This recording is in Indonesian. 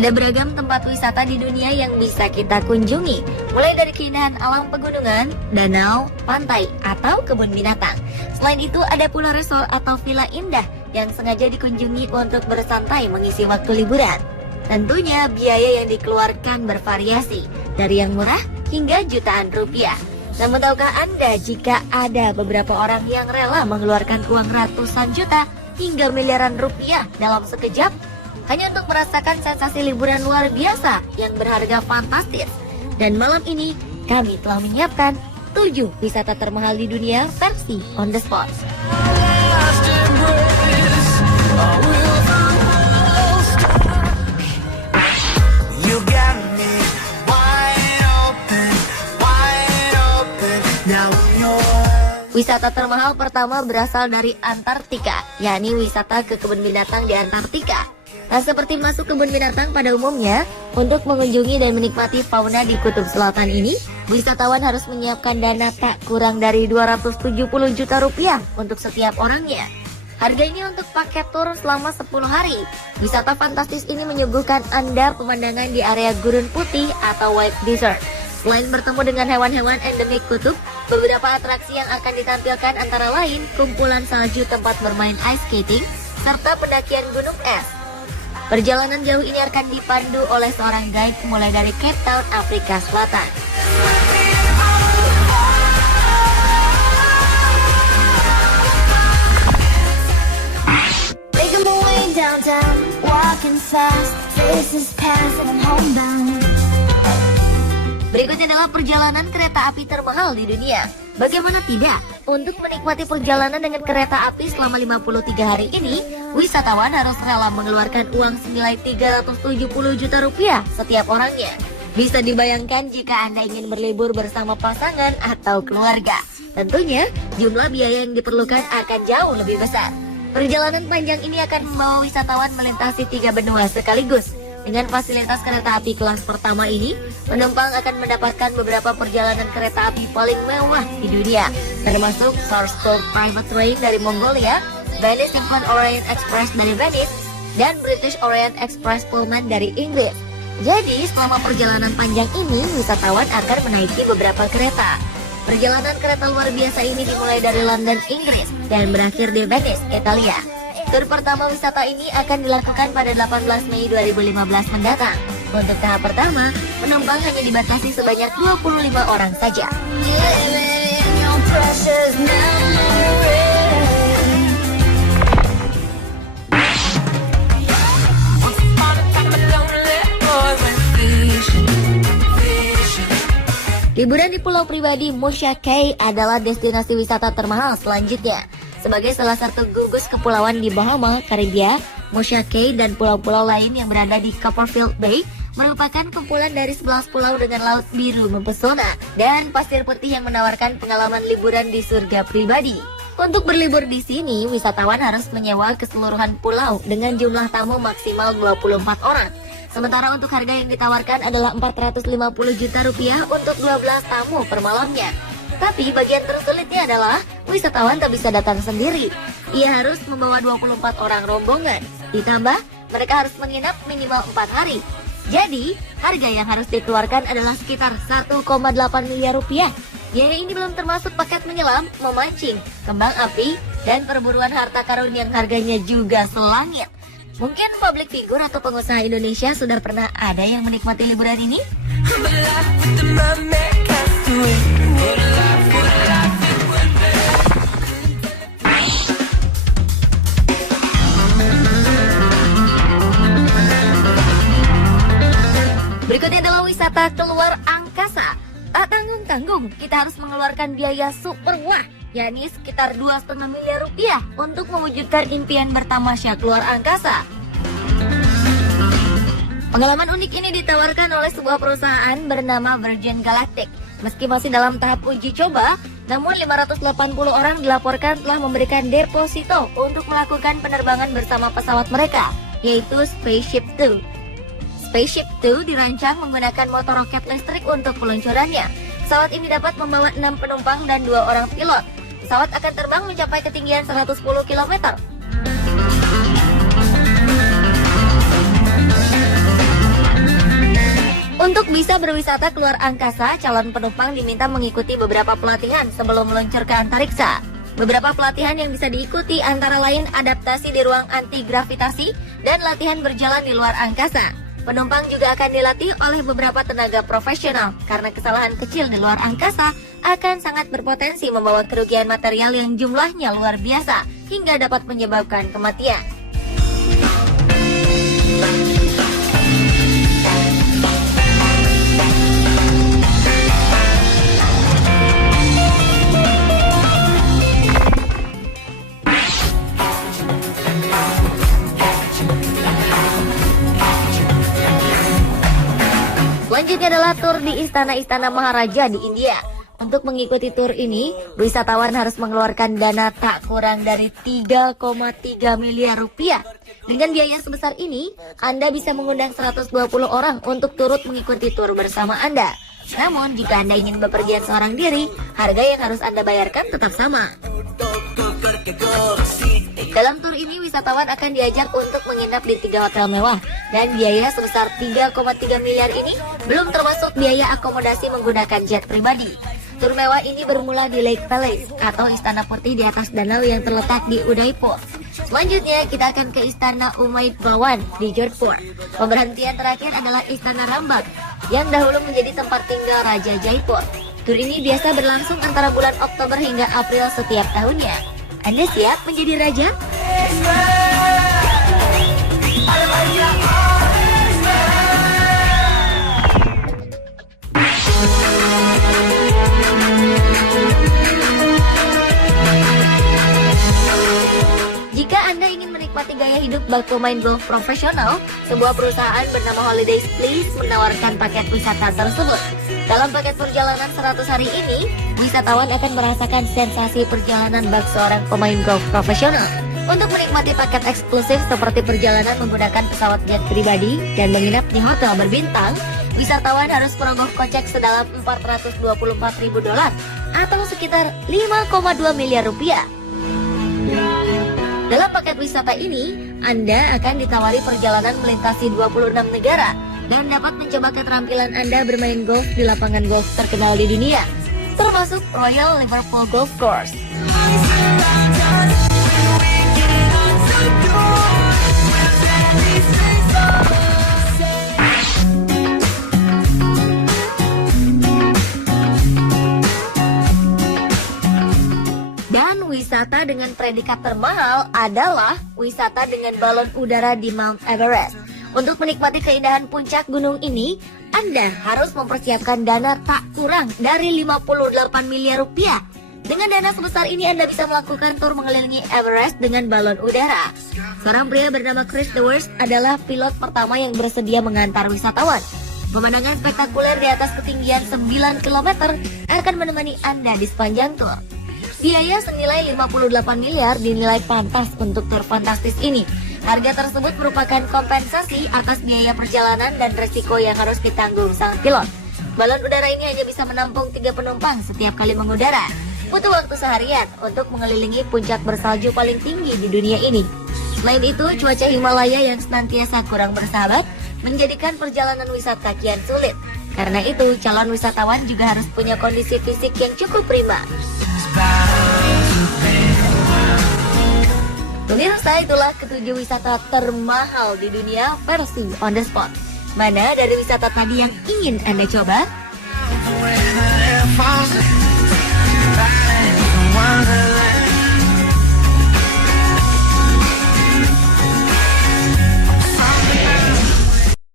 Ada beragam tempat wisata di dunia yang bisa kita kunjungi, mulai dari keindahan alam pegunungan, danau, pantai, atau kebun binatang. Selain itu, ada pula resort atau villa indah yang sengaja dikunjungi untuk bersantai mengisi waktu liburan. Tentunya biaya yang dikeluarkan bervariasi, dari yang murah hingga jutaan rupiah. Namun tahukah Anda jika ada beberapa orang yang rela mengeluarkan uang ratusan juta hingga miliaran rupiah dalam sekejap hanya untuk merasakan sensasi liburan luar biasa yang berharga fantastis? Dan malam ini kami telah menyiapkan 7 wisata termahal di dunia versi on the spot. Wisata termahal pertama berasal dari Antartika, yakni wisata ke kebun binatang di Antartika. Nah, seperti masuk kebun binatang pada umumnya, untuk mengunjungi dan menikmati fauna di Kutub Selatan ini, wisatawan harus menyiapkan dana tak kurang dari 270 juta rupiah untuk setiap orangnya. Harga ini untuk paket tur selama 10 hari. Wisata fantastis ini menyuguhkan Anda pemandangan di area gurun putih atau white desert. Selain bertemu dengan hewan-hewan endemik kutub, beberapa atraksi yang akan ditampilkan antara lain kumpulan salju tempat bermain ice skating, serta pendakian gunung es. Perjalanan jauh ini akan dipandu oleh seorang guide mulai dari Cape Town, Afrika Selatan. Berikutnya adalah perjalanan kereta api termahal di dunia. Bagaimana tidak? Untuk menikmati perjalanan dengan kereta api selama 53 hari ini, wisatawan harus rela mengeluarkan uang senilai 370 juta rupiah setiap orangnya. Bisa dibayangkan jika Anda ingin berlibur bersama pasangan atau keluarga. Tentunya, jumlah biaya yang diperlukan akan jauh lebih besar. Perjalanan panjang ini akan membawa wisatawan melintasi 3 benua sekaligus. Dengan fasilitas kereta api kelas pertama ini, penumpang akan mendapatkan beberapa perjalanan kereta api paling mewah di dunia, termasuk Sarsburg Private Train dari Mongolia, Venice Symphony Orient Express dari Venice, dan British Orient Express Pullman dari Inggris. Jadi, selama perjalanan panjang ini, wisatawan akan menaiki beberapa kereta. Perjalanan kereta luar biasa ini dimulai dari London, Inggris, dan berakhir di Venice, Italia. Tur pertama wisata ini akan dilakukan pada 18 Mei 2015 mendatang. Untuk tahap pertama, penumpang hanya dibatasi sebanyak 25 orang saja. Liburan di pulau pribadi Musha Cay adalah destinasi wisata termahal selanjutnya. Sebagai salah satu gugus kepulauan di Bahama, Karibia, Musha Cay dan pulau-pulau lain yang berada di Copperfield Bay merupakan kumpulan dari 11 pulau dengan laut biru mempesona dan pasir putih yang menawarkan pengalaman liburan di surga pribadi. Untuk berlibur di sini, wisatawan harus menyewa keseluruhan pulau dengan jumlah tamu maksimal 24 orang. Sementara untuk harga yang ditawarkan adalah 450 juta rupiah untuk 12 tamu per malamnya. Tapi bagian tersulitnya adalah wisatawan tak bisa datang sendiri. Ia harus membawa 24 orang rombongan. Ditambah, mereka harus menginap minimal 4 hari. Jadi, harga yang harus dikeluarkan adalah sekitar 1,8 miliar rupiah. Biaya ini belum termasuk paket menyelam, memancing, kembang api, dan perburuan harta karun yang harganya juga selangit. Mungkin publik figur atau pengusaha Indonesia sudah pernah ada yang menikmati liburan ini? Berikutnya adalah wisata keluar angkasa. Tak tanggung-tanggung, kita harus mengeluarkan biaya super wah, yakni sekitar 2,5 miliar rupiah untuk mewujudkan impian bertamasya keluar angkasa. Pengalaman unik ini ditawarkan oleh sebuah perusahaan bernama Virgin Galactic. Meski masih dalam tahap uji coba, namun 580 orang dilaporkan telah memberikan deposito untuk melakukan penerbangan bersama pesawat mereka, yaitu Spaceship Two. Spaceship Two dirancang menggunakan motor roket listrik untuk peluncurannya. Pesawat ini dapat membawa 6 penumpang dan 2 orang pilot. Pesawat akan terbang mencapai ketinggian 110 km. Untuk bisa berwisata keluar angkasa, calon penumpang diminta mengikuti beberapa pelatihan sebelum meluncur ke antariksa. Beberapa pelatihan yang bisa diikuti antara lain adaptasi di ruang anti-gravitasi dan latihan berjalan di luar angkasa. Penumpang juga akan dilatih oleh beberapa tenaga profesional karena kesalahan kecil di luar angkasa akan sangat berpotensi membawa kerugian material yang jumlahnya luar biasa hingga dapat menyebabkan kematian. Selanjutnya adalah tur di istana-istana Maharaja di India. Untuk mengikuti tur ini, wisatawan harus mengeluarkan dana tak kurang dari 3,3 miliar rupiah. Dengan biaya sebesar ini, Anda bisa mengundang 120 orang untuk turut mengikuti tur bersama Anda. Namun, jika Anda ingin bepergian seorang diri, harga yang harus Anda bayarkan tetap sama. Dalam tur ini, wisatawan akan diajak untuk menginap di 3 hotel mewah dan biaya sebesar 3,3 miliar ini belum termasuk biaya akomodasi menggunakan jet pribadi. Tur mewah ini bermula di Lake Palace atau Istana Putih di atas danau yang terletak di Udaipur. Selanjutnya kita akan ke Istana Umaid Bhawan di Jodhpur. Pemberhentian terakhir adalah Istana Rambagh yang dahulu menjadi tempat tinggal Raja Jaipur. Tur ini biasa berlangsung antara bulan Oktober hingga April setiap tahunnya. Anda siap menjadi raja? Jika Anda ingin menikmati gaya hidup bak pemain golf profesional, sebuah perusahaan bernama Holidays Place menawarkan paket wisata tersebut. Dalam paket perjalanan 100 hari ini, wisatawan akan merasakan sensasi perjalanan bak seorang pemain golf profesional. Untuk menikmati paket eksklusif seperti perjalanan menggunakan pesawat jet pribadi dan menginap di hotel berbintang, wisatawan harus merogoh kocek sedalam $424.000 atau sekitar 5,2 miliar rupiah. Dalam paket wisata ini, Anda akan ditawari perjalanan melintasi 26 negara dan dapat mencoba keterampilan Anda bermain golf di lapangan golf terkenal di dunia, termasuk Royal Liverpool Golf Course. Dan wisata dengan predikat termahal adalah wisata dengan balon udara di Mount Everest. Untuk menikmati keindahan puncak gunung ini, Anda harus mempersiapkan dana tak kurang dari 58 miliar rupiah. Dengan dana sebesar ini, Anda bisa melakukan tur mengelilingi Everest dengan balon udara. Seorang pria bernama Chris Dewars adalah pilot pertama yang bersedia mengantar wisatawan. Pemandangan spektakuler di atas ketinggian 9 km akan menemani Anda di sepanjang tur. Biaya senilai 58 miliar dinilai pantas untuk tur fantastis ini. Harga tersebut merupakan kompensasi atas biaya perjalanan dan resiko yang harus ditanggung sang pilot. Balon udara ini hanya bisa menampung 3 penumpang setiap kali mengudara. Butuh waktu seharian untuk mengelilingi puncak bersalju paling tinggi di dunia ini. Selain itu, cuaca Himalaya yang senantiasa kurang bersahabat menjadikan perjalanan wisata kian sulit. Karena itu, calon wisatawan juga harus punya kondisi fisik yang cukup prima. Pemirsa, itulah ketujuh wisata termahal di dunia versi on the spot. Mana dari wisata tadi yang ingin Anda coba?